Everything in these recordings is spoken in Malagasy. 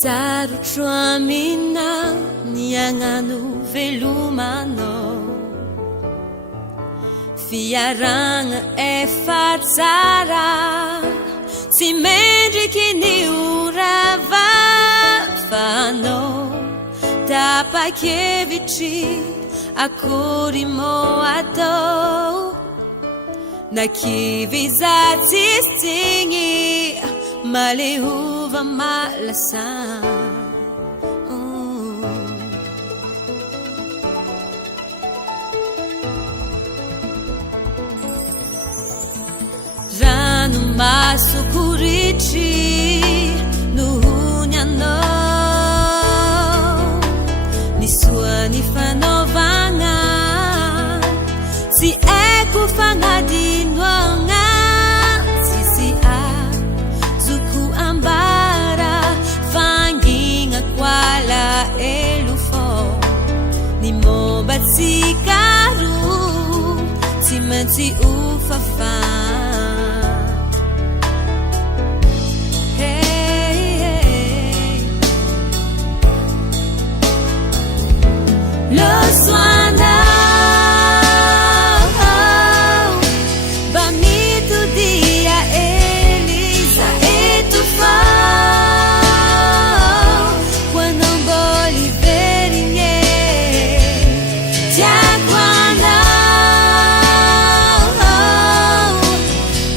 Sarotra mina niagnano velomanao, fiaragna efa tsara, tsy mendriky ny ora vavanao, tapa-kevitry akory mo atao, nakivy za tsisy tsigny malehova malasan. Ranomaso kuritry nohony anao, nisoa ny fanaovagna, tsy haiko fagnadinoagna, tsisy azoko ambara, fangigna koala elofô, ny momba tsika roa tsy maintsy ho fafana. Lo suanao, bamito dia Elisa e tu fao, quando non voli verinhe, ti aguanao,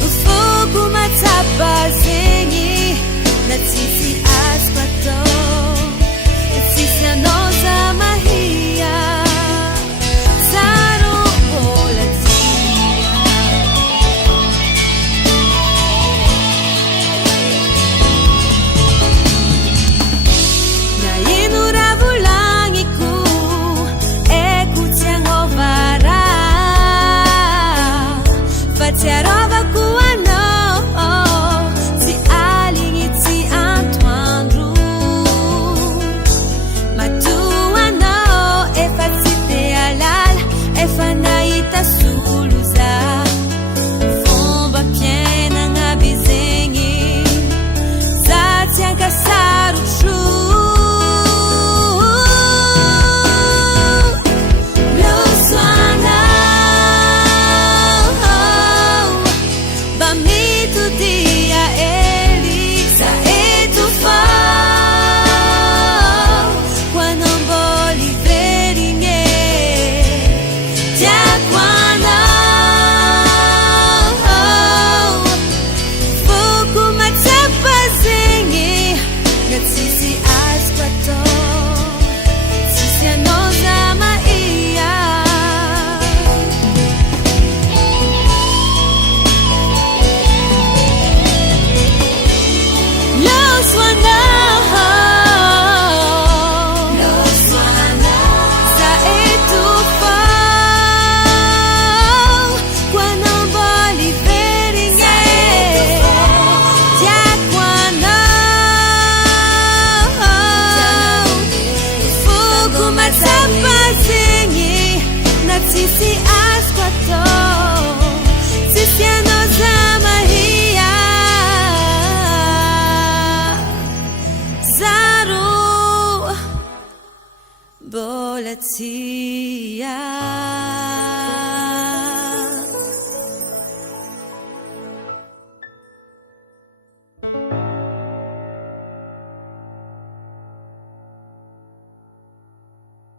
o fogo matapa zengi, na tsisi asquato, tsisi anosa mahia. Sisi asquato, sisi anosa mahia, zaro bolatia.